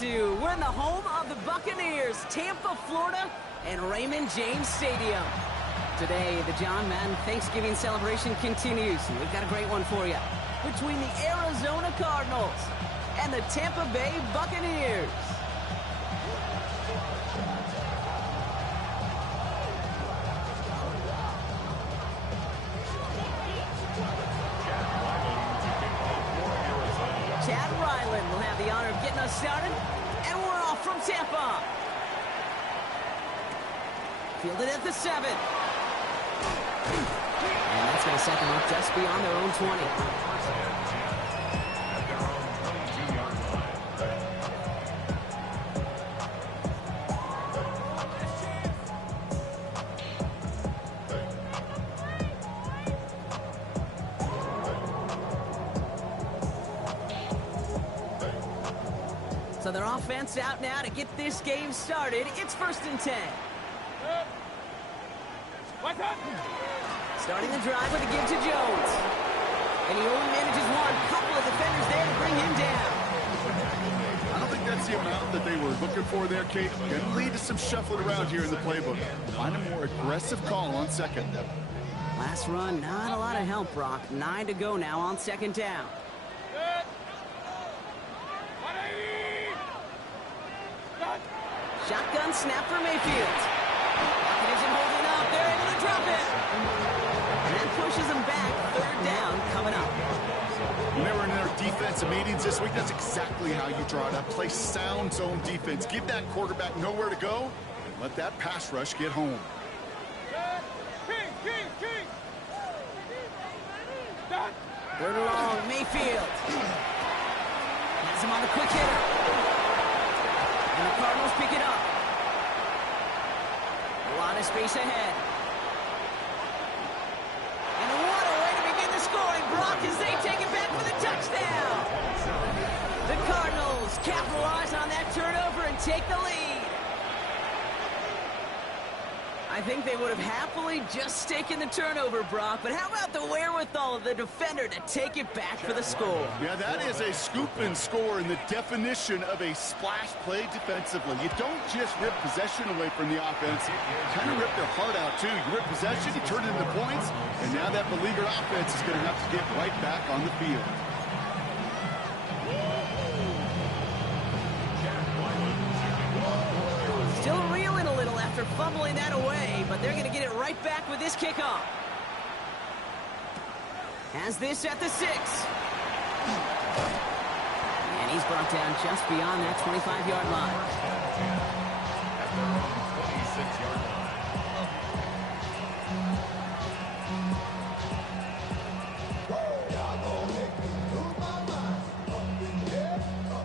to. We're in the home of the Buccaneers, Tampa, Florida, and Raymond James Stadium. Today, the John Madden Thanksgiving celebration continues, and we've got a great one for you. Between the Arizona Cardinals and the Tampa Bay Buccaneers. Chad Ryland will have the honor of getting us started, and we're off from Tampa. Fielded at the 7. And that's going to set them up just beyond their own 20. So their offense out now to get this game started. It's 1st and 10. Starting the drive with a give to Jones. And he only manages one. Couple of defenders there to bring him down. I don't think that's the amount that they were looking for there, Kate. Can lead to some shuffling around here in the playbook. Find a more aggressive call on second. Last run, not a lot of help, Brock. 9 to go now on 2nd down. Shotgun snap for Mayfield. Pocket isn't holding up. They're able to drop it. And that pushes them back. 3rd down coming up. When they were in their defensive meetings this week, that's exactly how you draw it up. Play sound zone defense. Give that quarterback nowhere to go. And let that pass rush get home. 3rd and long, Mayfield. Has him on the quick hitter. And the Cardinals pick it up. A lot of space ahead. And what a way to begin the scoring, Brock, as they take it back for the touchdown. The Cardinals capitalize on that turnover and take the lead. I think they would have happily just taken the turnover, Brock, but how about the wherewithal of the defender to take it back for the score? Yeah, that is a scoop and score in the definition of a splash play defensively. You don't just rip possession away from the offense. You kind of rip their heart out, too. You rip possession, you turn it into points, and now that beleaguered offense is going to have to get right back on the field. Still reeling a little after fumbling that away, but they're going to get it right back with this kickoff. Has this at the 6. And he's brought down just beyond that 25-yard line.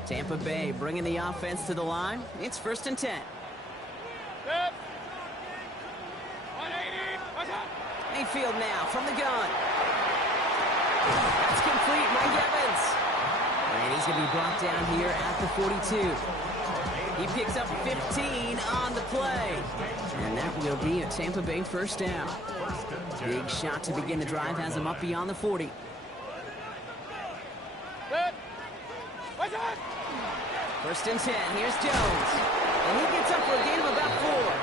Tampa Bay bringing the offense to the line. It's 1st and 10. Mayfield now from the gun. That's complete, Mike Evans. And he's going to be brought down here at the 42. He picks up 15 on the play. And that will be a Tampa Bay 1st down. Big shot to begin the drive has him up beyond the 40. First and 10. Here's Jones. And he gets up for a gain of about 4.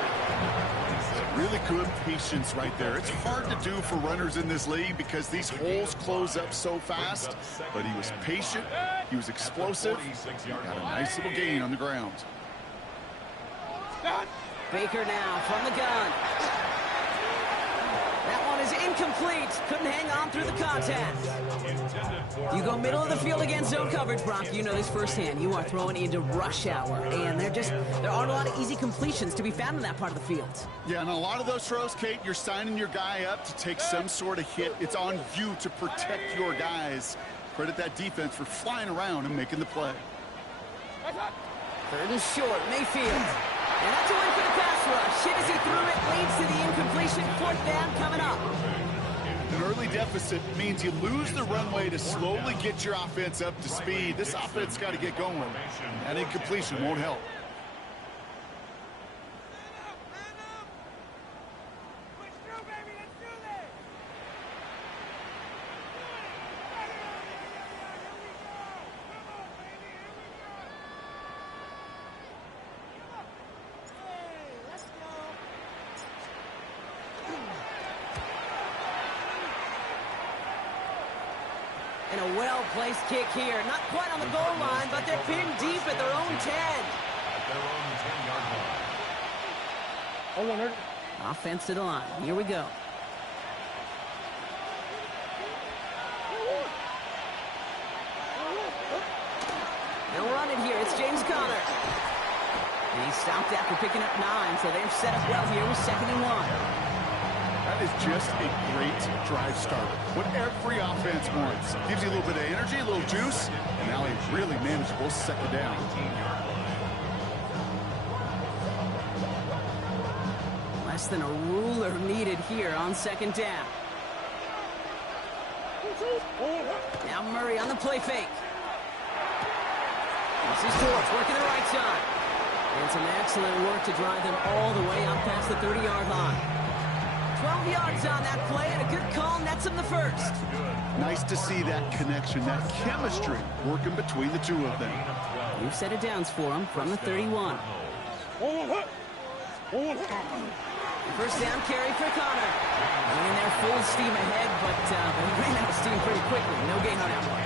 Really good patience right there. It's hard to do for runners in this league because these holes close up so fast. But he was patient. He was explosive. He got a nice little gain on the ground. Baker now from the gun. That one is incomplete. Couldn't hang on through the contact. You go middle of the field against zone coverage, Brock. You know this firsthand. You are throwing into rush hour, and there aren't a lot of easy completions to be found in that part of the field. Yeah, and a lot of those throws, Kate, you're signing your guy up to take some sort of hit. It's on you to protect your guys. Credit that defense for flying around and making the play. 3rd and short, Mayfield. And that's a win for the pass rush. Hit as he threw it, leads to the incompletion. 4th down coming up. An early deficit means you lose the runway to slowly get your offense up to speed. This offense got to get going. That incompletion won't help. place kick here. Not quite on the goal line, but they're pinned deep at their own 10. Offense to the line. Here we go. They'll run it here. It's James Conner. And he stopped after picking up 9, so they're set up well here with 2nd and 1. That is just a great drive starter. What every offense wants. Gives you a little bit of energy, a little juice, and now a really manageable 2nd down. Less than a ruler needed here on 2nd down. Now Murray on the play fake. This is George working the right side. And some excellent work to drive them all the way up past the 30-yard line. 12 yards on that play, and a good call nets him the first. Nice to see that connection, that chemistry working between the two of them. New set of downs for him from the 31. First down carry for Conner. And they're full steam ahead, but he ran out of steam pretty quickly. No gain on that one.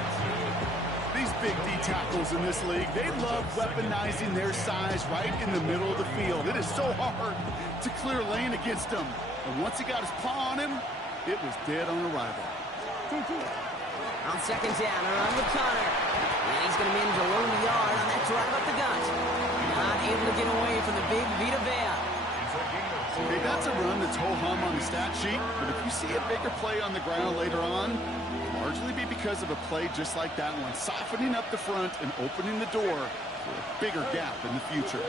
These big D tackles in this league, they love weaponizing their size right in the middle of the field. It is so hard to clear lane against them. And once he got his paw on him, it was dead on arrival. On 2nd down, around with Conner. And he's going to manage a low yard on that drive up the gut. Not able to get away from the big Vita Vea. Okay, that's a run that's ho-hum on the stat sheet, but if you see a bigger play on the ground later on, it'll largely be because of a play just like that one, softening up the front and opening the door for a bigger gap in the future.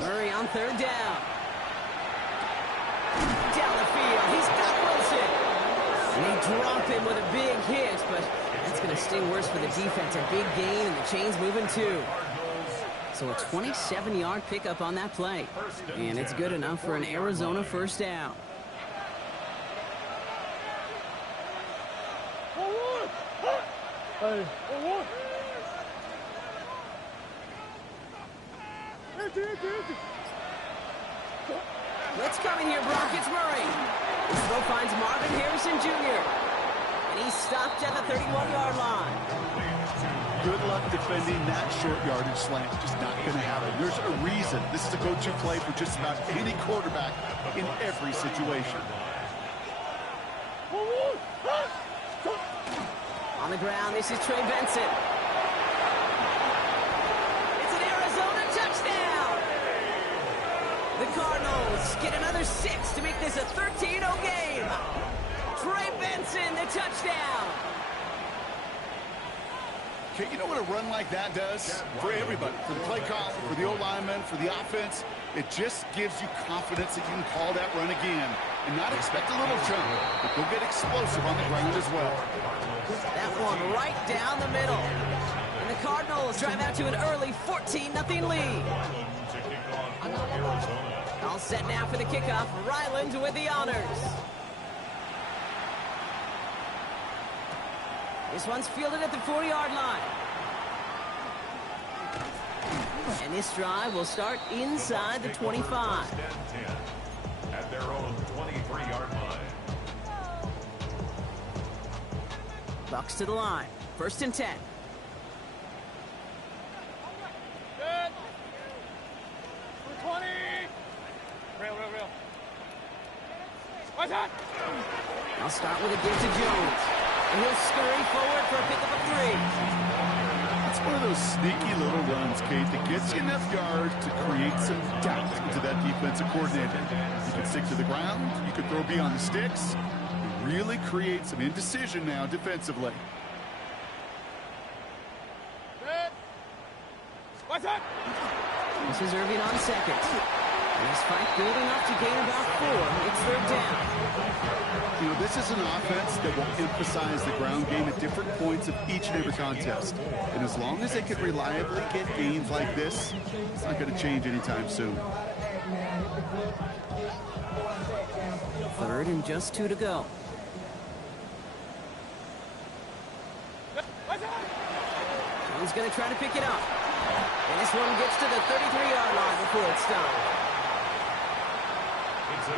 Murray on 3rd down. Down the field, he's got Wilson. And they drop him with a big hit, but that's going to sting worse for the defense. A big gain, and the chain's moving too. So a 27-yard pickup on that play. And it's good enough for an Arizona first down. Let's come in here, Brock. It's Murray. This throw finds Marvin Harrison Jr. And he's stopped at the 31-yard line. Good luck defending that short yardage slant. Just not going to happen. There's a reason this is a go-to play for just about any quarterback in every situation. On the ground, this is Trey Benson. It's an Arizona touchdown! The Cardinals get another 6 to make this a 13-0 game. Trey Benson, the touchdown. Okay, you know what a run like that does? For everybody, for the play caller, for the O-lineman, for the offense, it just gives you confidence that you can call that run again and not expect a little jump, but go get explosive on the ground as well. That one right down the middle. And the Cardinals drive out to an early 14-0 lead. All set now for the kickoff. Ryland with the honors. This one's fielded at the 4-yard line. And this drive will start inside the 25. At their own 23-yard line. Bucks to the line. 1st and 10. Good. 20. Real. What's that? I'll start with a give to Jones. And he'll scurry forward for a pickup of 3. It's one of those sneaky little runs, Kate, that gets you enough yards to create some doubt into that defensive coordinator. You can stick to the ground. You can throw beyond the sticks. You really create some indecision now defensively. Good. What's that? This is Irving on 2nd. And this fight good enough to gain about 4. It's 3rd down. You know, this is an offense that will emphasize the ground game at different points of each and every contest. And as long as they can reliably get gains like this, it's not going to change anytime soon. 3rd and just 2 to go. Jones going to try to pick it up. And this one gets to the 33-yard line before it's stopped.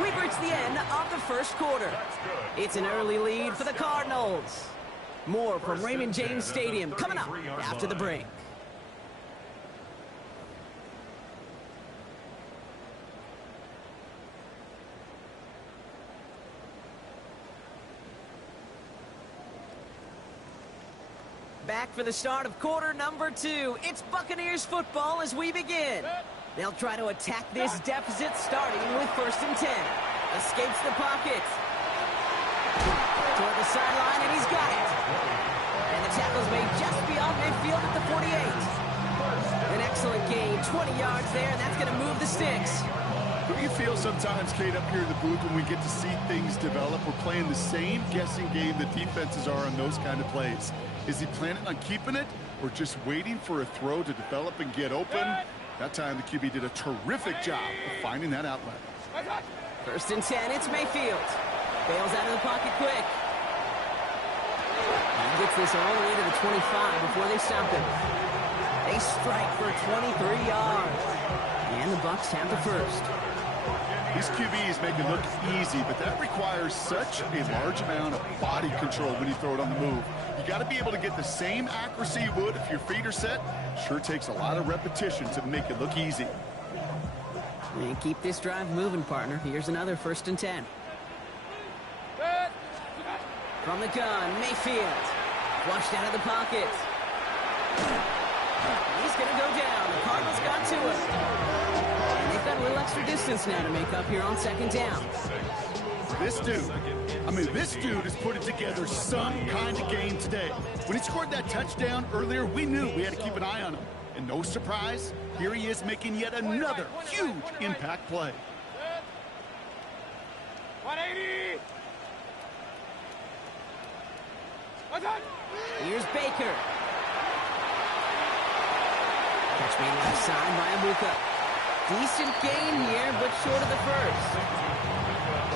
We've reached the end of the first quarter. It's an early lead for the Cardinals. More from Raymond James Stadium coming up after the break. Back for the start of quarter number 2. It's Buccaneers football as we begin. They'll try to attack this deficit starting with 1st and 10. Escapes the pocket. Toward the sideline, and he's got it. And the tackle's made just beyond midfield at the 48. An excellent gain, 20 yards there, and that's going to move the sticks. Don't you feel sometimes, Kate, up here in the booth when we get to see things develop? We're playing the same guessing game the defenses are on those kind of plays. Is he planning on keeping it or just waiting for a throw to develop and get open? That time the QB did a terrific job of finding that outlet. 1st and 10, it's Mayfield. Bails out of the pocket quick. He gets this all the way to the 25 before they stop him. They strike for 23 yards. And the Bucs have the first. These QBs make it look easy, but that requires such a large amount of body control when you throw it on the move. You got to be able to get the same accuracy you would if your feet are set. Sure takes a lot of repetition to make it look easy. And keep this drive moving, partner. Here's another 1st and 10. From the gun, Mayfield. Flushed out of the pocket. He's going to go down. The Cardinals got to it. And they've got a little extra distance now to make up here on 2nd down. This dude has put it together some kind of game today. When he scored that touchdown earlier, we knew we had to keep an eye on him. And no surprise, here he is making yet another huge impact play. 180. Here's Baker. Catch made left side by Amuka. Decent gain here, but short of the first.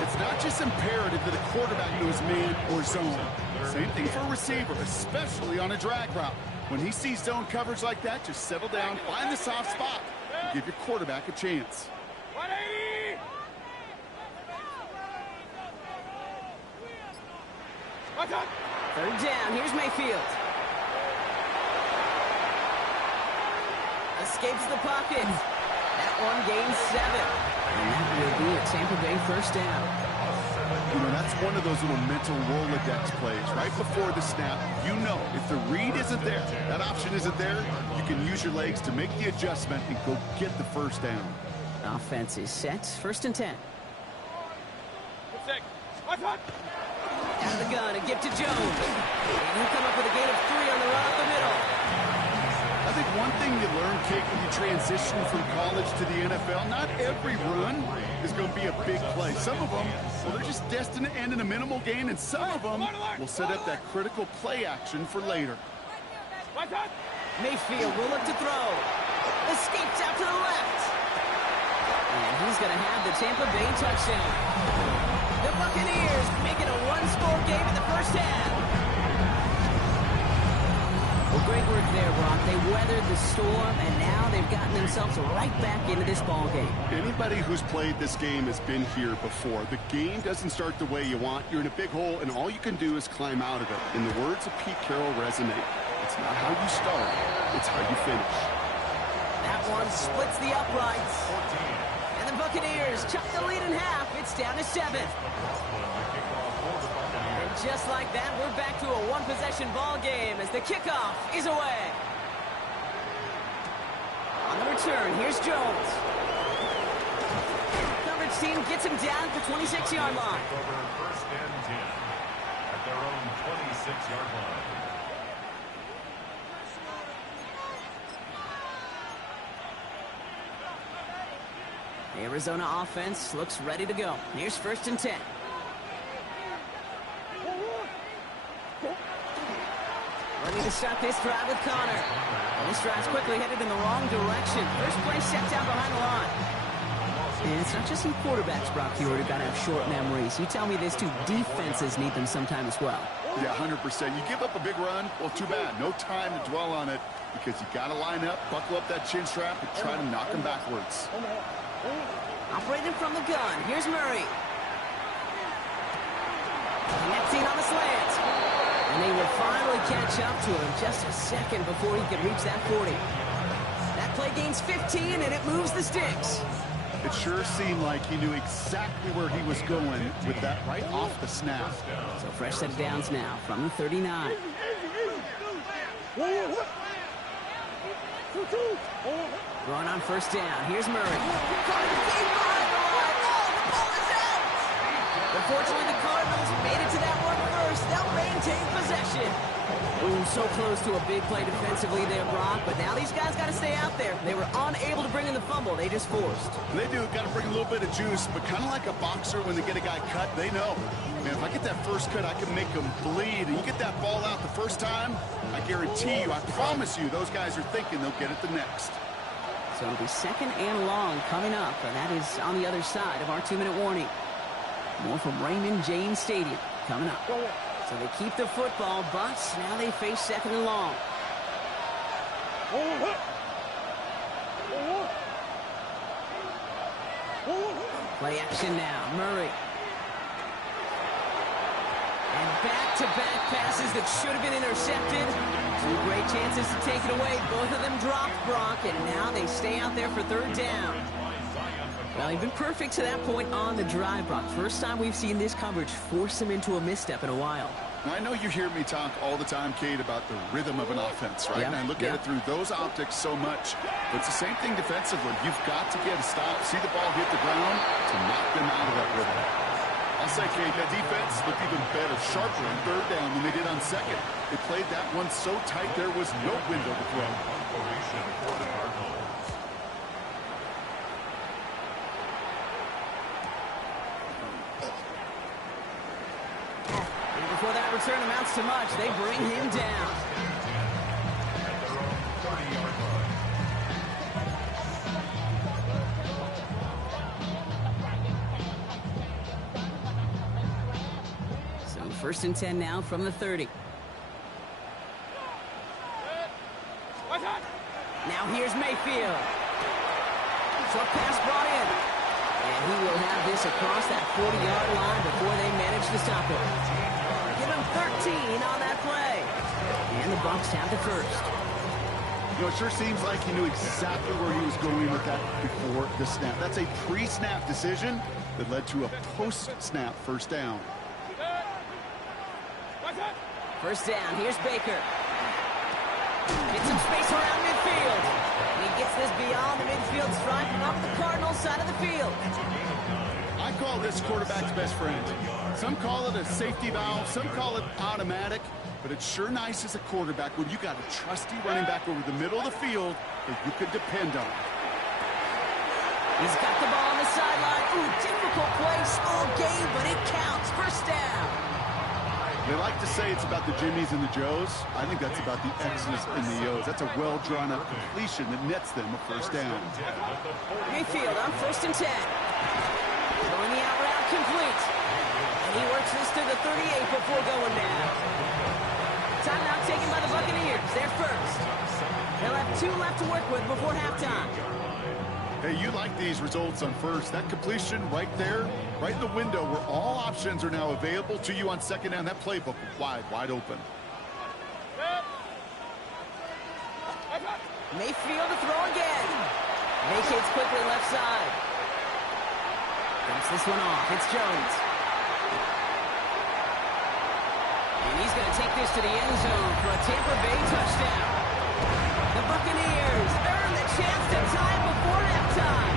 It's not just imperative that a quarterback knows man or zone. Same thing for a receiver, especially on a drag route. When he sees zone coverage like that, just settle down, find the soft spot, and give your quarterback a chance. 180. 3rd down, here's Mayfield. Escapes the pocket. That one gains 7. And that will be a Tampa Bay 1st down. You know, that's one of those little mental Rolodex plays. Right before the snap, you know if the read isn't there, that option isn't there, you can use your legs to make the adjustment and go get the 1st down. Offense is set. 1st and 10. Out of the gun, a give to Jones. And he'll come up with a gain of 3 on the run up the middle. I think one thing you learn, Kate, when you transition from college to the NFL, not every run is going to be a big play. Some of them, well, they're just destined to end in a minimal gain, and some of them will set up that critical play action for later. Mayfield will look to throw. Escapes out to the left. And he's going to have the Tampa Bay touchdown. The Buccaneers make it a one-score game in the 1st half. Well, great work there, Brock. They weathered the storm, and now they've gotten themselves right back into this ball game. Anybody who's played this game has been here before. The game doesn't start the way you want. You're in a big hole, and all you can do is climb out of it. And the words of Pete Carroll resonate. It's not how you start, it's how you finish. That one splits the uprights. And the Buccaneers chuck the lead in half. It's down to 7. And just like that, we're back to a one-possession ball game as the kickoff is away. On the return, here's Jones. Coverage team gets him down at the 26-yard line. 1st and 10 at their own 26-yard line. Arizona offense looks ready to go. Here's 1st and 10. Ready to start this drive with Connor. And this drive's quickly headed in the wrong direction. First play set down behind the line. And it's not just some quarterbacks, Brock Huard, who got to have short memories. You tell me this too, defenses need them sometime as well. Yeah, 100%. You give up a big run, well, too bad. No time to dwell on it because you got to line up, buckle up that chin strap, and try to knock them backwards. Operating from the gun. Here's Murray. Connecting on the slant. And they will finally catch up to him just a second before he could reach that 40. That play gains 15, and it moves the sticks. It sure seemed like he knew exactly where he was going with that right off the snap. So fresh set of downs now from the 39. Going on first down. Here's Murray. Unfortunately, the Cardinals made it to that one first. They'll maintain possession. Ooh, so close to a big play defensively there, Brock. But now these guys got to stay out there. They were unable to bring in the fumble. They just forced. They do. Got to bring a little bit of juice. But kind of like a boxer when they get a guy cut, they know. Man, if I get that first cut, I can make them bleed. And you get that ball out the first time, I guarantee you, I promise you, those guys are thinking they'll get it the next. So it'll be second and long coming up. And that is on the other side of our 2-minute warning. More from Raymond James Stadium coming up. So they keep the football, but now they face second and long. Play action now. Murray. And back-to-back passes that should have been intercepted. Two great chances to take it away. Both of them dropped, Brock, and now they stay out there for third down. Well, he's been perfect to that point on the drive, Brock. First time we've seen this coverage force him into a misstep in a while. Well, I know you hear me talk all the time, Kate, about the rhythm of an offense, right? Yeah. And I look at it through those optics so much. But it's the same thing defensively. You've got to get a stop, see the ball hit the ground to knock them out of that rhythm. I'll say, Kate, that defense looked even better, sharper on third down than they did on second. They played that one so tight there was no window to throw. Before that return amounts to much, they bring him down. So first and 10 now from the 30. Now here's Mayfield. Short pass brought in. And he will have this across that 40-yard line before they manage to stop it. Give him 13 on that play. And the Bucs have the first. You know, it sure seems like he knew exactly where he was going with that before the snap. That's a pre-snap decision that led to a post-snap first down. First down, here's Baker. Get some space around midfield. And he gets this beyond the midfield stripe and up the Cardinals side of the field. I call this quarterback's best friend. Some call it a safety valve, some call it automatic, but it's sure nice as a quarterback when you got a trusty running back over the middle of the field that you could depend on. He's got the ball on the sideline. Ooh, difficult play, small game, but it counts. First down. They like to say it's about the Jimmies and the Joes. I think that's about the X's and the O's. That's a well-drawn-up completion that nets them a first down. Mayfield on first and 10. Throwing the out route complete. And he works this to the 38 before going down. Timeout taken by the Buccaneers. They're first. They'll have 2 left to work with before halftime. Hey, you like these results on first. That completion right there, right in the window where all options are now available to you on second down. That playbook wide open. Mayfield to throw again. Vacates quickly left side. Dumps this one off. It's Jones. And he's going to take this to the end zone for a Tampa Bay touchdown. The Buccaneers earn the chance to tie before halftime.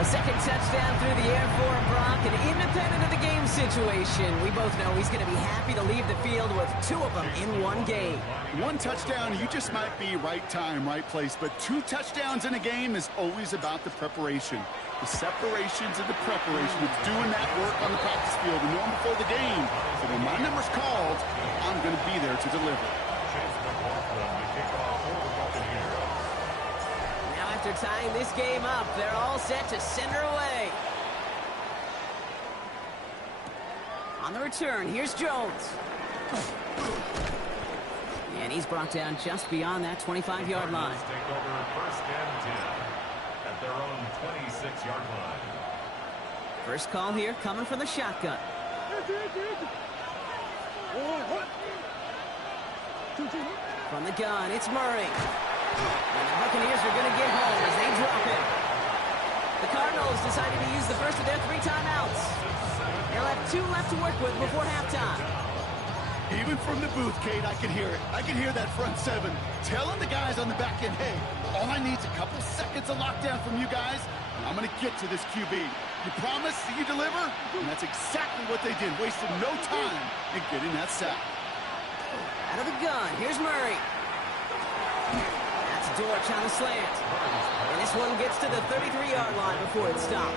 A second touchdown through the air for Brock, and independent of the game situation, we both know he's going to be happy to leave the field with 2 of them in one game. 1 touchdown, you just might be right time, right place, but 2 touchdowns in a game is always about the preparation. The separations and the preparation. It's doing that work on the practice field the norm before the game. So when my number's called, I'm going to be there to deliver. Now after tying this game up, they're all set to send her away. On the return, here's Jones. And he's brought down just beyond that 25-yard line. Take over first and 10 at their own 26-yard line. First call here coming from the shotgun. From the gun, it's Murray. And the Buccaneers are going to get home as they drop it. The Cardinals decided to use the first of their 3 timeouts. They'll have 2 left to work with before halftime. Even from the booth, Kate, I can hear it. I can hear that front 7 telling the guys on the back end, hey, all I need is a couple seconds of lockdown from you guys, and I'm going to get to this QB. You promise that you deliver? And that's exactly what they did. Wasted no time in getting that sack. Out of the gun, here's Murray. That's Dortch on the slant. And this one gets to the 33-yard line before it's stopped.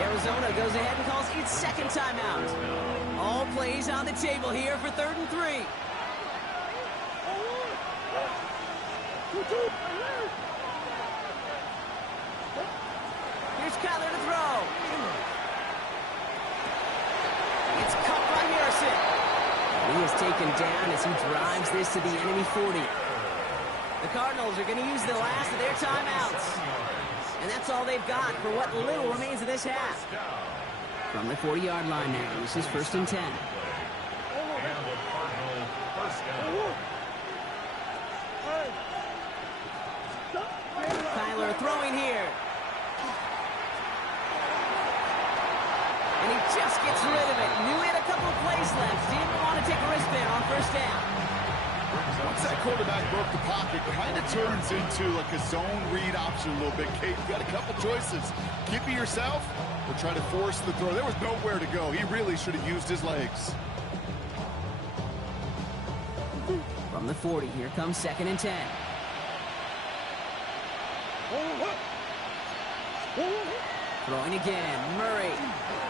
Arizona goes ahead and calls its second timeout. All plays on the table here for 3rd and 3. Here's Kyler to throw. It's caught by Harrison. He is taken down as he drives this to the enemy 40. The Cardinals are going to use the last of their timeouts. And that's all they've got for what little remains of this half. From the 40-yard line now, this is 1st and 10. Kyler throwing here. And he just gets rid of it. Knew he had a couple of plays left. Didn't want to take a risk there on 1st down. Once that quarterback broke the pocket, kind of turns into like a zone read option a little bit. Kate, you got a couple choices. Keep it yourself or try to force the throw. There was nowhere to go. He really should have used his legs. From the 40, here comes 2nd and 10. Throwing again, Murray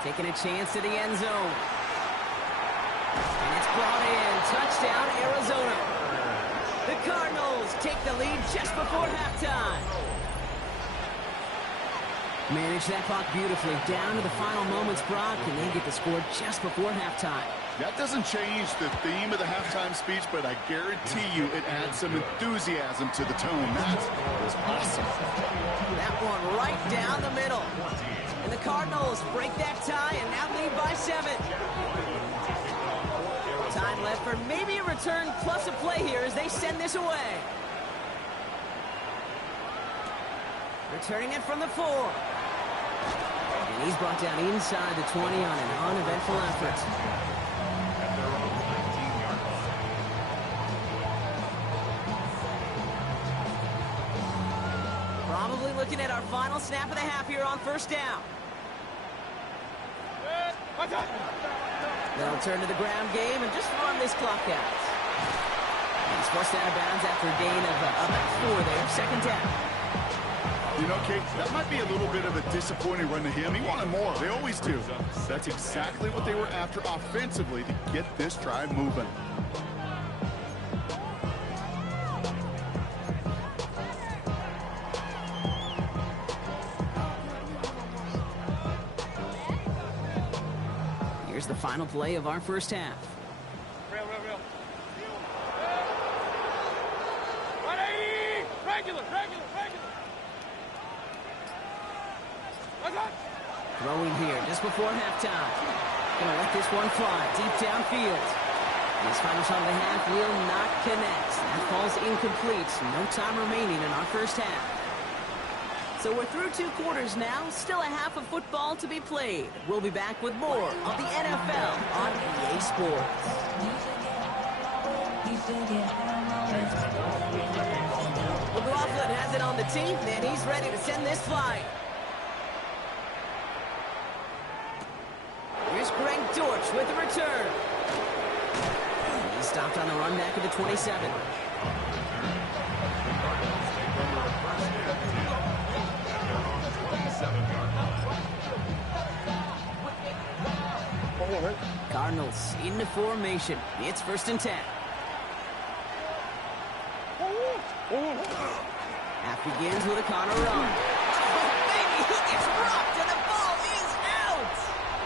taking a chance to the end zone. And it's brought in. Touchdown, Arizona. The Cardinals take the lead just before halftime. Manage that clock beautifully. Down to the final moments, Brock, and they get the score just before halftime. That doesn't change the theme of the halftime speech, but I guarantee you it adds some enthusiasm to the tone. That was awesome. That one right down the middle. And the Cardinals break that tie and now lead by 7. Time left for maybe a return plus a play here as they send this away. Returning it from the 4. And he's brought down inside the 20 on an uneventful effort. Probably looking at our final snap of the half here on 1st down. They'll turn to the ground game and just run this clock out. He's forced out of bounds after a gain of about 4 there. 2nd down. You know, Kate, that might be a little bit of a disappointing run to him. He wanted more. They always do. That's exactly what they were after offensively to get this drive moving. Here's the final play of our 1st half. Real. 180! Regular. Throwing here just before halftime. Gonna let this one fly deep downfield. This final shot of the half will not connect. That falls incomplete. No time remaining in our 1st half. So we're through 2 quarters now. Still a half of football to be played. We'll be back with more of the NFL on EA Sports. McLaughlin has it on the team, and he's ready to send this flying. Here's Greg Dortch with the return. He's stopped on the run back at the 27. Cardinals into formation. It's 1st and 10. Half begins with a Connor run. Oh, baby, he gets rocked and the ball is out.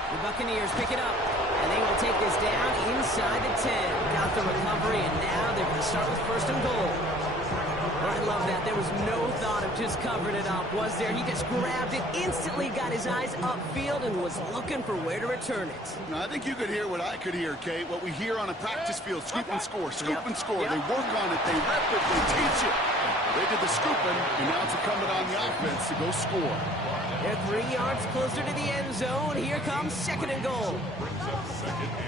The Buccaneers pick it up, and they will take this down inside the 10. Got the recovery, and now they're going to start with 1st and goal. I love that. There was no thought of just covering it up, was there? He just grabbed it, instantly got his eyes upfield, and was looking for where to return it. Now, I think you could hear what I could hear, Kate. What we hear on a practice field, scoop and score, scoop and score. They work on it, they rep it, they teach it. They did the scooping, and now it's incumbent on the offense to go score. They're 3 yards closer to the end zone. Here comes 2nd and goal.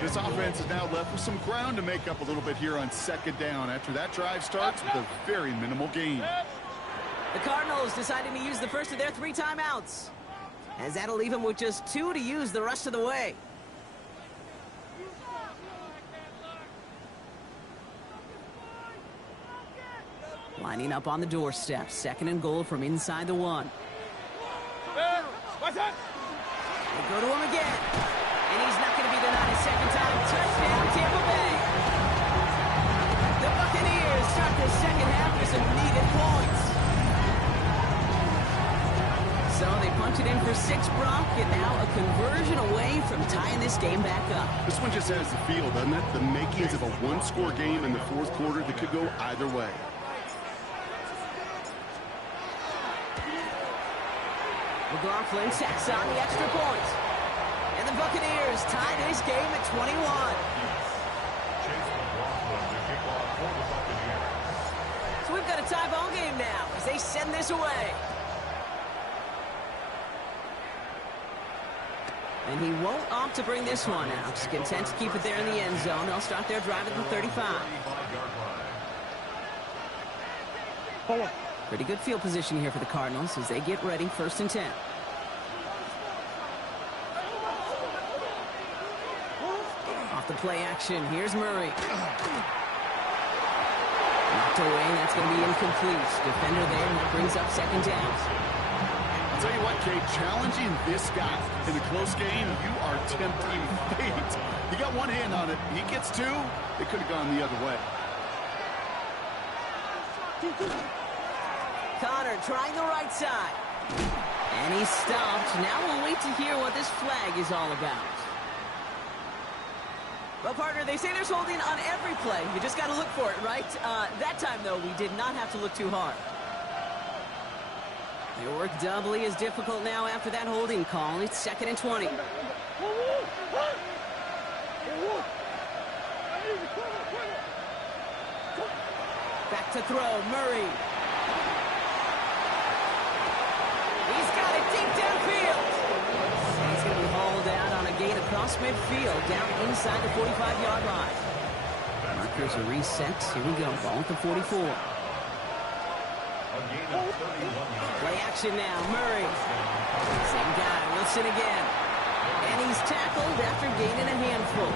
This offense is now left with some ground to make up a little bit here on 2nd down after that drive starts with a very minimal gain. The Cardinals deciding to use the first of their 3 timeouts, as that'll leave them with just 2 to use the rest of the way. Lining up on the doorstep. 2nd and goal from inside the 1. They go to him again. And he's not going to be denied a second time. Touchdown, Tampa Bay. The Buccaneers start the second half with some needed points. So they punch it in for 6, Brock, and now a conversion away from tying this game back up. This one just has the feel, doesn't it? The makings of a one-score game in the 4th quarter that could go either way. McLaughlin tacks on the extra point. And the Buccaneers tie this game at 21. So we've got a tie ball game now as they send this away. And he won't opt to bring this one out. He's content to keep it there in the end zone. They'll start their drive at the 35. Pretty good field position here for the Cardinals as they get ready, 1st and 10. Off the play action, here's Murray. Knocked away, that's going to be incomplete. Defender there, and that brings up 2nd down. I'll tell you what, Kate, challenging this guy in a close game, you are tempting fate. He got one hand on it. He gets 2. It could have gone the other way. Connor trying the right side. And he's stopped. Now we'll wait to hear what this flag is all about. Well, partner, they say there's holding on every play. You just got to look for it, right? That time, though, we did not have to look too hard. Your work doubly as difficult now after that holding call. It's 2nd and 20. Back to throw, Murray. He's got it deep downfield. And he's going to be hauled out on a gain across midfield, down inside the 45-yard line. Markers are reset. Here we go. Ball at the 44. Play action now. Murray. Same guy. Wilson again. And he's tackled after gaining a handful.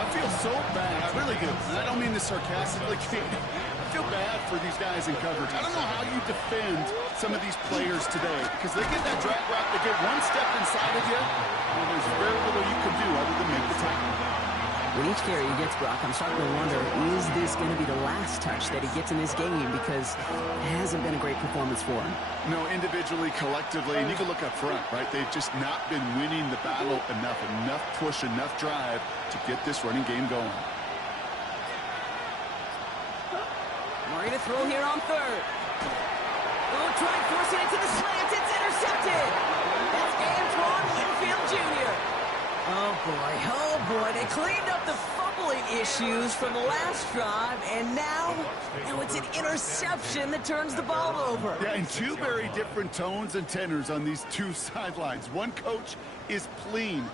I feel so bad. I really do. And I don't mean this sarcastically, Kate. I feel bad for these guys in coverage. I don't know how you defend some of these players today because they get that drag route, they get one step inside of you, and there's very little you can do other than make the tackle. When each carry he gets, Brock, I'm starting to wonder, is this going to be the last touch that he gets in this game because it hasn't been a great performance for him. No, individually, collectively, and you can look up front, right? They've just not been winning the battle enough push, enough drive to get this running game going. Murray to throw here on 3rd. Oh, trying forcing it to the slant. It's intercepted. That's Antoine Winfield Jr. Oh boy, they cleaned up the fumbling issues from the last drive, and now it's an interception that turns the ball over. Yeah, and 2 very different tones and tenors on these 2 sidelines. One coach is pleading,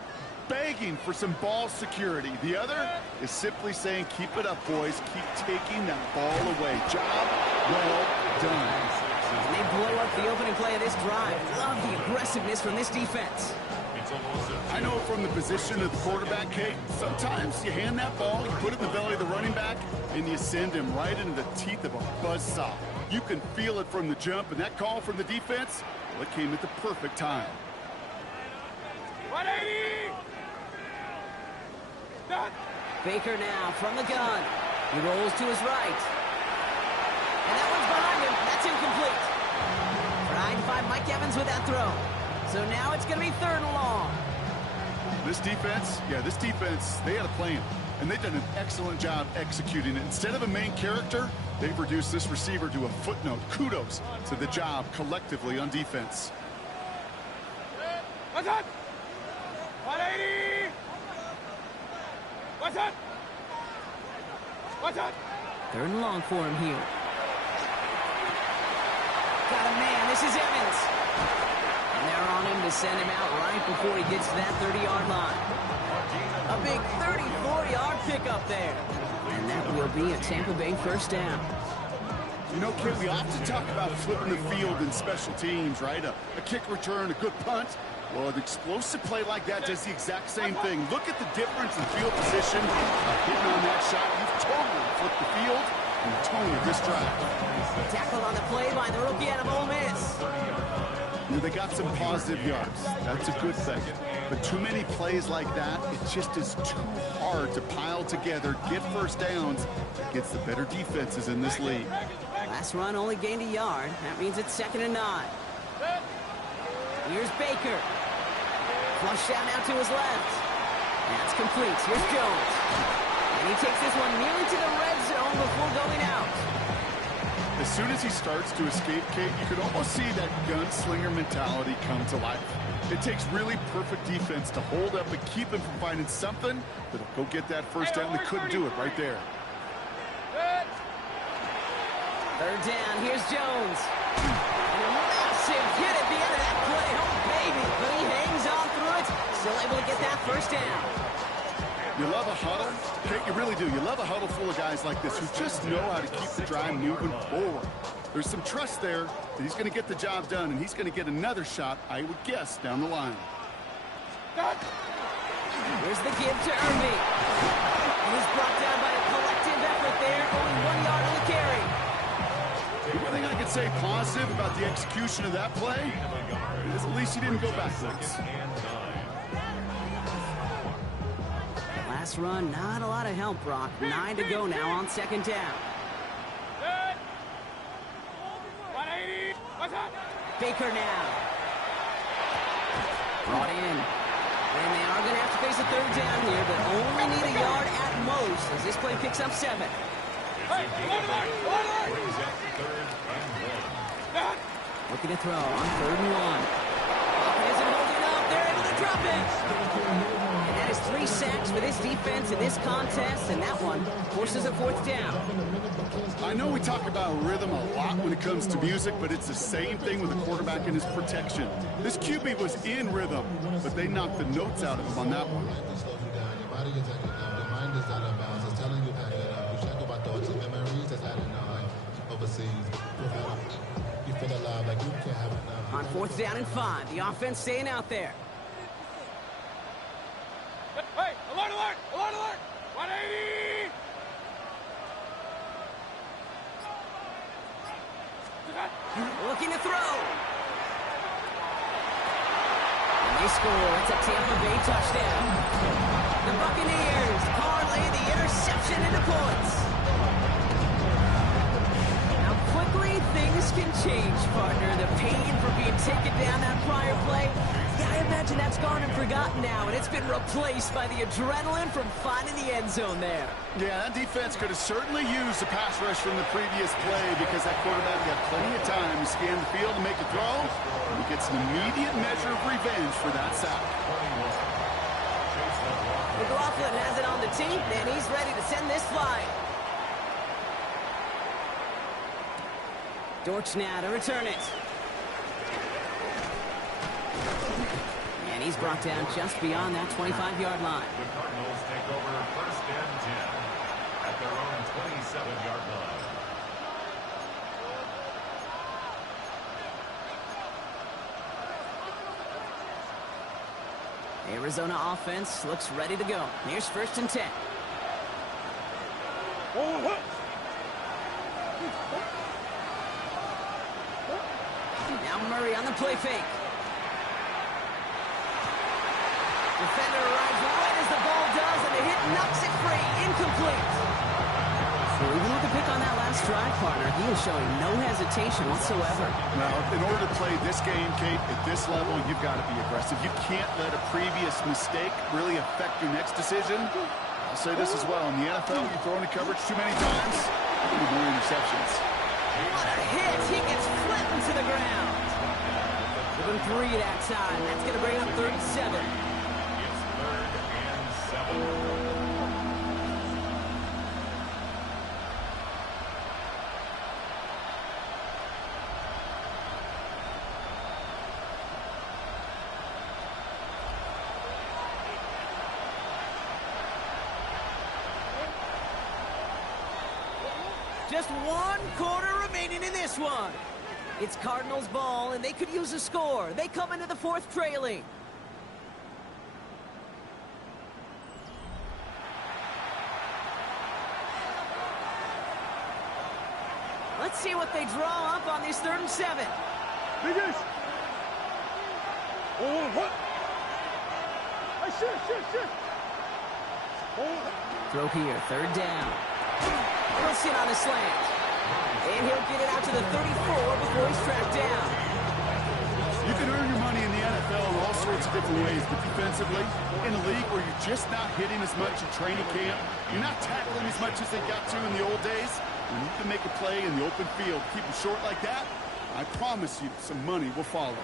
begging for some ball security. The other is simply saying, keep it up, boys. Keep taking that ball away. Job well done. And they blow up the opening play of this drive. Love the aggressiveness from this defense. I know from the position of the quarterback, Kate, sometimes you hand that ball, you put it in the belly of the running back, and you send him right into the teeth of a buzzsaw. You can feel it from the jump, and that call from the defense, well, it came at the perfect time. 180! Baker now from the gun. He rolls to his right. And that one's behind him. That's incomplete. Trying to find Mike Evans with that throw. So now it's going to be 3rd and long. This defense, they had a plan. and they've done an excellent job executing it. Instead of a main character, they've reduced this receiver to a footnote. Kudos to the job collectively on defense. What's up? 180! What's up? What's up? Third and long for him here. Got a man. This is Evans. And they're on him to send him out right before he gets to that 30-yard line. A big 34-yard pickup there. And that will be a Tampa Bay first down. You know, Kate, we often talk about flipping the field in special teams, right? A kick return, a good punt. Well, an explosive play like that does the exact same thing. Look at the difference in field position. Hitting on that shot, you've totally flipped the field and the tone of this drive. Tackled on the play by the rookie out of Ole Miss. You know, they got some positive yards. That's a good thing. But too many plays like that, it just is too hard to pile together, get first downs against the better defenses in this league. Last run only gained a yard. That means it's 2nd and 9. Here's Baker. Flush down out to his left. That's complete. Here's Jones. And he takes this one nearly to the red zone before going out. As soon as he starts to escape, Kate, you can almost see that gunslinger mentality come to life. It takes really perfect defense to hold up and keep him from finding something that'll go get that first down. They couldn't do it right there. Third down. Here's Jones. And a massive hit at the end of that play. Oh, baby. But he hangs on through it. Still able to get that first down. You love a huddle? Kate, you really do. You love a huddle full of guys like this who just know how to keep the drive moving forward. There's some trust there that he's going to get the job done, and he's going to get another shot, I would guess, down the line. Here's the give to Irving. And he's brought down by a collective effort there. Only 1 yard on the carry. The one thing I could say positive about the execution of that play is at least he didn't go backwards. Last run, not a lot of help, Brock. 9 to go now on 2nd down. 180! What's up? Baker now. Brought in. And they are going to have to face a 3rd down here, but only need a yard at most as this play picks up 7. Hey, Looking to throw on 3rd and 1. Isn't holding up. They're able to drop it. And that is 3 sacks for this defense in this contest, and that one forces a 4th down. I know we talk about rhythm a lot when it comes to music, but it's the same thing with the quarterback and his protection. This QB was in rhythm, but they knocked the notes out of him on that one. On 4th down and 5, the offense staying out there. Hey, alert, alert! Alert, alert! 180! Looking to throw. And they score. It's a Tampa Bay touchdown. The Buccaneers parlay the interception into points. How quickly things can change, partner. The pain from being taken down that prior play. Yeah, I imagine that's gone and forgotten now, and it's been replaced by the adrenaline from finding the end zone there. Yeah, that defense could have certainly used the pass rush from the previous play because that quarterback had plenty of time to scan the field and make a throw. And he gets an immediate measure of revenge for that sack. McLaughlin has it on the tee, and he's ready to send this flying. Dortch now to return it. And he's brought down just beyond that 25-yard line. The Cardinals take over 1st and 10 at their own 27-yard line. Arizona offense looks ready to go. Here's 1st and 10. Now Murray on the play fake. Defender arrives right as the ball does, and the hit knocks it free. Incomplete. So even with the pick on that last drive, partner, he is showing no hesitation whatsoever. Now, in order to play this game, Kate, at this level, you've got to be aggressive. You can't let a previous mistake really affect your next decision. I'll say this as well. In the NFL, you throw into coverage too many times, you need more interceptions. What a hit! He gets flattened to the ground. Given 3 that time. That's going to bring up 37. It's 3rd and 7. Just 1 quarter remaining in this one. It's Cardinals ball, and they could use a score. They come into the 4th trailing. Let's see what they draw up on this 3rd and 7. Biggest. Oh, what? Hey, shit. Oh. Throw here, 3rd down. Wilson on the slant. And he'll get it out to the 34 before he's tracked down. You can earn your money in the NFL in all sorts of different ways, but defensively, in a league where you're just not hitting as much in training camp, you're not tackling as much as they got to in the old days, when you can make a play in the open field, keep them short like that, I promise you some money will follow.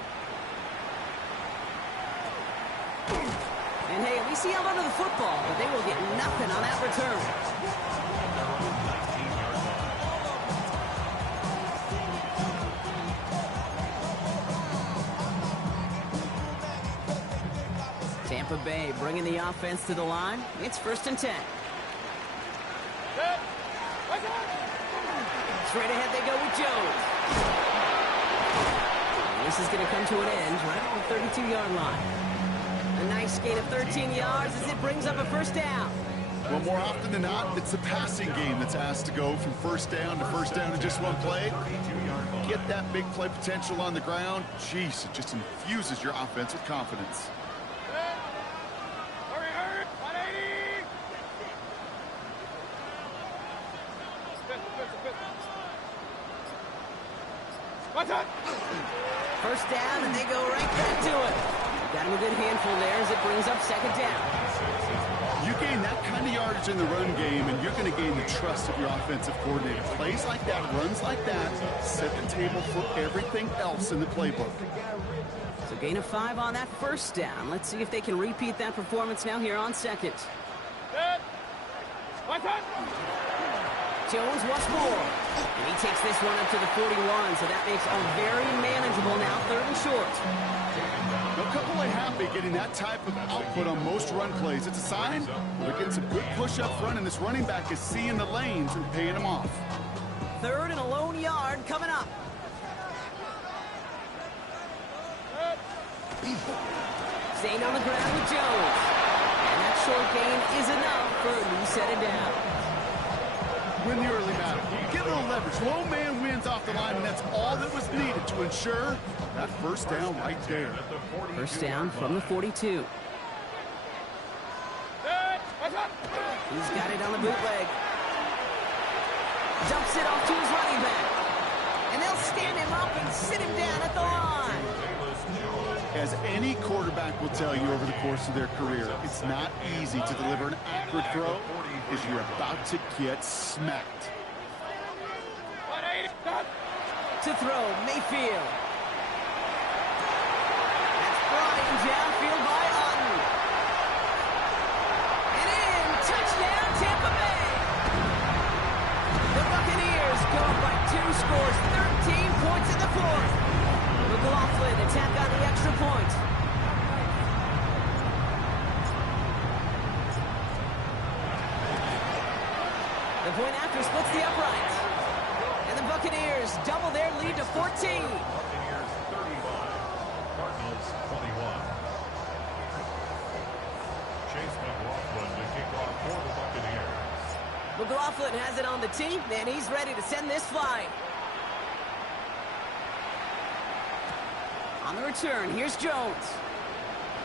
And hey, at least he held onto the football, but they will get nothing on that return. Tampa Bay bringing the offense to the line. It's 1st and 10. Straight ahead they go with Jones. And this is going to come to an end right on the 32-yard line. A nice gain of 13 yards as it brings up a 1st down. Well, more often than not, it's the passing game that's asked to go from 1st down to 1st down in just 1 play. Get that big play potential on the ground. Jeez, it just infuses your offense with confidence. Hurry. 180. What's up? 1st down, and they go right back to it. Got him a good handful there as it brings up 2nd down. You gain that kind of yardage in the run game, and you're going to gain the trust of your offensive coordinator. Plays like that, runs like that, set the table for everything else in the playbook. So gain of 5 on that 1st down. Let's see if they can repeat that performance now here on 2nd. What's up? Jones once more. And he takes this one up to the 41, so that makes a very manageable now 3rd and short. No couple ain't happy getting that type of output on most run plays. It's a sign they're getting some good push up front, and this running back is seeing the lanes and paying them off. 3rd and a lone yard coming up. Staying on the ground with Jones. And that short gain is enough for a new set it down. Win the early battle. Get a little leverage. Low man wins off the line, and that's all that was needed to ensure that 1st down right there. 1st down from the 42. He's got it on the bootleg. Dumps it off to his running back. And they'll stand him up and sit him down at the line. As any quarterback will tell you over the course of their career, it's not easy to deliver an accurate throw as you're about to get smacked. To throw, Mayfield. That's brought in downfield by Otten. And in, touchdown, Tampa Bay. The Buccaneers go up by 2 scores, 13 points in the 4th. McLaughlin attack on the extra point. The point after splits the uprights. And the Buccaneers double their lead to 14. Buccaneers 31, Cardinals 21. Chase McLaughlin to kick off for the Buccaneers. McLaughlin has it on the tee, and he's ready to send this flying. On the return, here's Jones.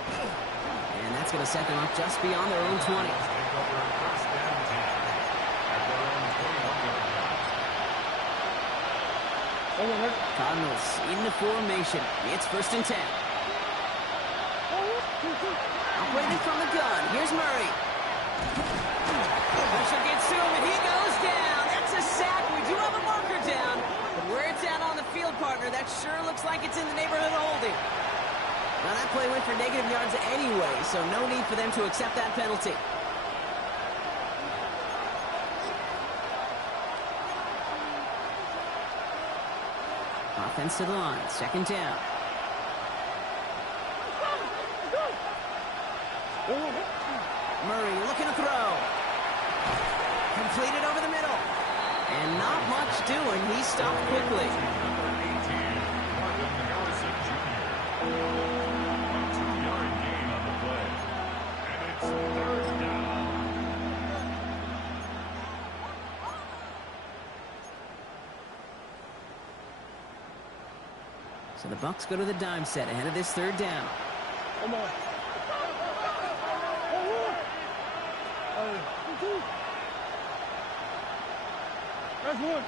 And that's going to set them up just beyond their own 20. Take over 1st down 10 at their own 21-yard line. Cardinals in the formation. It's 1st and 10. Operating from the gun. Here's Murray. that sure looks like it's in the neighborhood of holding. Now, that play went for negative yards anyway, so no need for them to accept that penalty. Offense to the line, second down. Murray looking to throw. Completed over the middle. And not much doing. He stopped quickly. Number 18, Marvin Harrison Jr. A 2-yard gain on the play. And it's third down. So the Bucks go to the dime set ahead of this third down. Come on. That's one.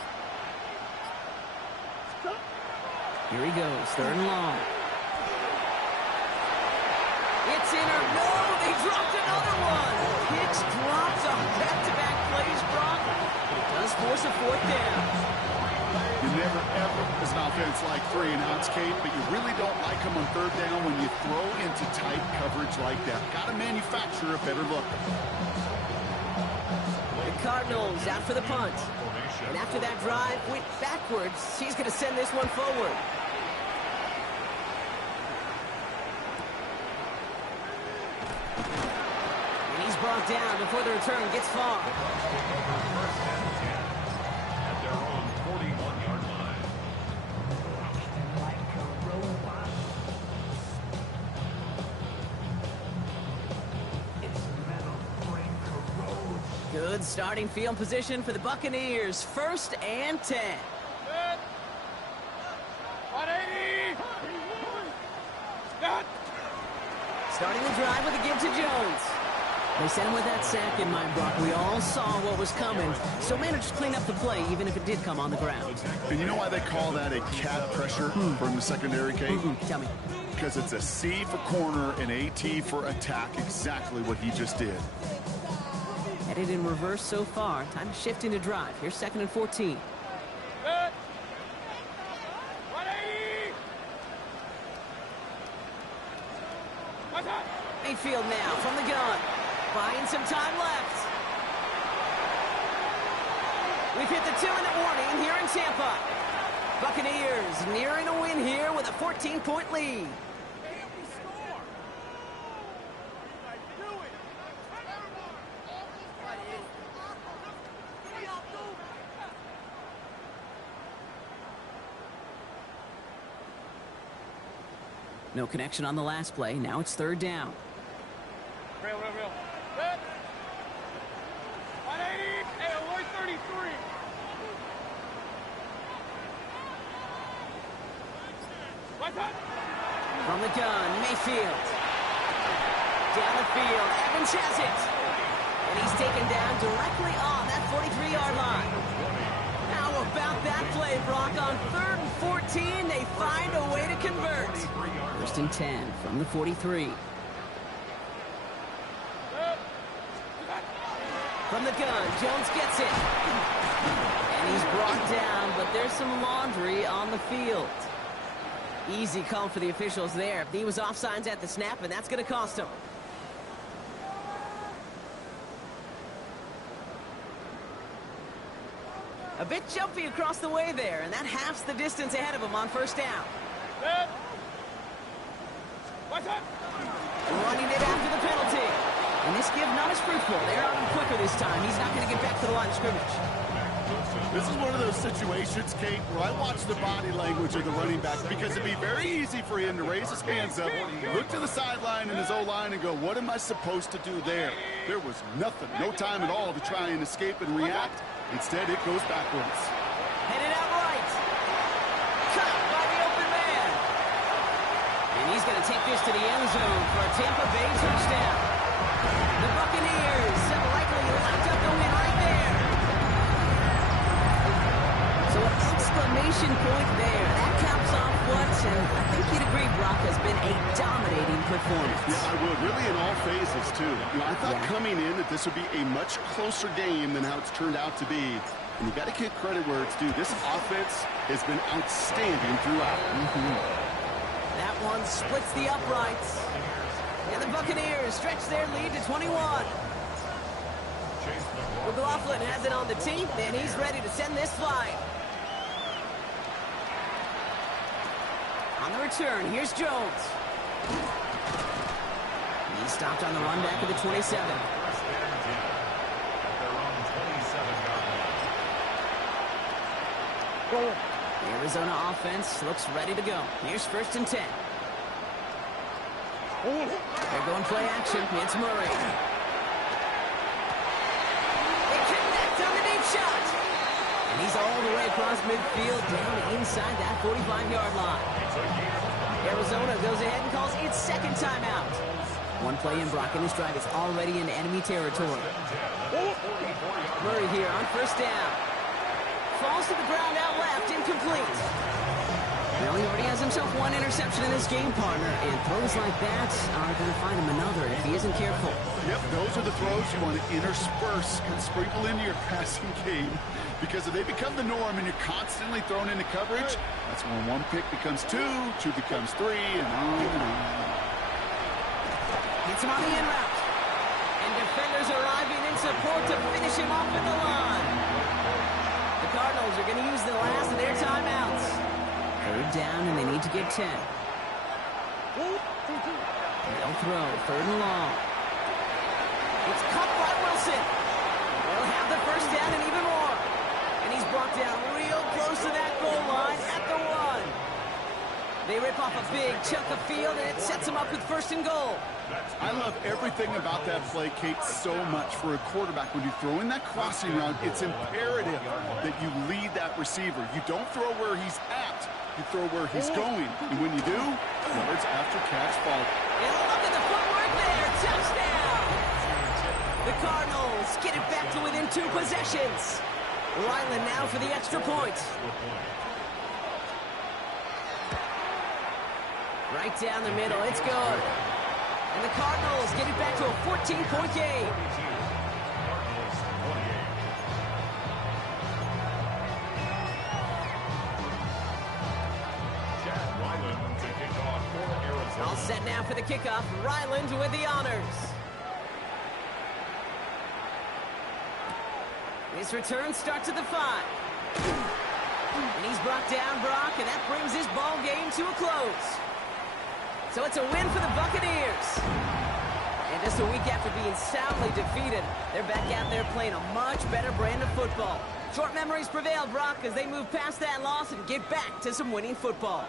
Here he goes, third and long. It's in or no, they dropped another one. Hicks drops on back-to-back plays, Brock. It does force a fourth down. You never, ever, as an offense, like 3-and-outs, Kate, but you really don't like them on third down when you throw into tight coverage like that. Got to manufacture a better look. The Cardinals out for the punt. And after that drive went backwards, he's going to send this one forward. And he's brought down before the return gets far. First and 10 at their own 41-yard line. Good starting field position for the Buccaneers. First and 10. 180. Stop. Starting the drive with a give to Jones. They sent him with that sack in mind, Brock. We all saw what was coming, so managed to clean up the play, even if it did come on the ground. And you know why they call that a cat pressure from the secondary, Kate? Tell me. Because it's a C for corner and a T for attack, exactly what he just did. Headed in reverse so far. Time to shift into drive. Here's second and 14. 180. What's up? Mayfield now from the gun. Buying some time left. We've hit the 2-minute warning here in Tampa. Buccaneers nearing a win here with a 14-point lead. No connection on the last play. Now it's third down. Real. 180. Hey, avoid 33. What's up? From the gun, Mayfield. Down the field, Evans has it. And he's taken down directly on that 43-yard line. How about that play, Brock? On third and 14, they find a way to convert. First and 10 from the 43. From the gun, Jones gets it. And he's brought down, but there's some laundry on the field. Easy call for the officials there. He was offsides at the snap, and that's going to cost him. A bit jumpy across the way there, and that halves the distance ahead of him on first down. What's up? Running it after the penalty. And this give not as fruitful. They're on him quicker this time. He's not going to get back to the line of scrimmage. This is one of those situations, Kate, where I watch the body language of the running back because it'd be very easy for him to raise his hands up, look to the sideline and his O-line and go, what am I supposed to do there? There was nothing, no time at all to try and escape and react. Instead, it goes backwards. Headed out right. Cut by the open man. And he's going to take this to the end zone for a Tampa Bay touchdown. The Buccaneers have likely locked up the win right there. So an exclamation point there. That caps off what, and I think you'd agree, Brock, has been a dominating performance. Yeah, I would. Really in all phases, too. I thought coming in that this would be a much closer game than how it's turned out to be. And you got to give credit where it's due. This offense has been outstanding throughout. That one splits the uprights. And the Buccaneers stretch their lead to 21. McLaughlin has it on the tee, and he's ready to send this flying. On the return, here's Jones. He's stopped on the run back of the 27. The Arizona offense looks ready to go. Here's 1st and 10. They're going play action. It's Murray. They connect on the deep shot. And he's all the way across midfield down inside that 45-yard line. Arizona goes ahead and calls its 2nd timeout. One play in, Brock, and his drive is already in enemy territory. Murray here on 1st down. Falls to the ground out left, incomplete. Well, he already has himself one interception in this game, partner, and throws like that are going to find him another if he isn't careful. Yep, those are the throws you want to intersperse and sprinkle into your passing game, because if they become the norm and you're constantly thrown into coverage, that's when one pick becomes two becomes three, and on and on. Hits him on the in route. And defenders arriving in support to finish him off at the line. The Cardinals are going to use the last of their timeouts. 3rd down, and they need to get 10. They'll throw, 3rd and long. It's caught by Wilson. They'll have the 1st down and even more. And he's brought down real close to that goal line at the 1. They rip off a big chunk of field, and it sets them up with 1st and goal. I love everything about that play, Kate, so much for a quarterback. When you throw in that crossing route, it's imperative that you lead that receiver. You don't throw where he's at, you throw where he's going. And when you do, yards after catch fall. And look at the footwork there. Touchdown! The Cardinals get it back to within 2 possessions. Ryland now for the extra point. Right down the middle. It's good. And the Cardinals get it back to a 14-point game. All set now for the kickoff. Ryland with the honors. His return starts at the 5. And he's brought down, Brock, and that brings this ball game to a close. So it's a win for the Buccaneers. And just a week after being soundly defeated, they're back out there playing a much better brand of football. Short memories prevail, Brock, as they move past that loss and get back to some winning football.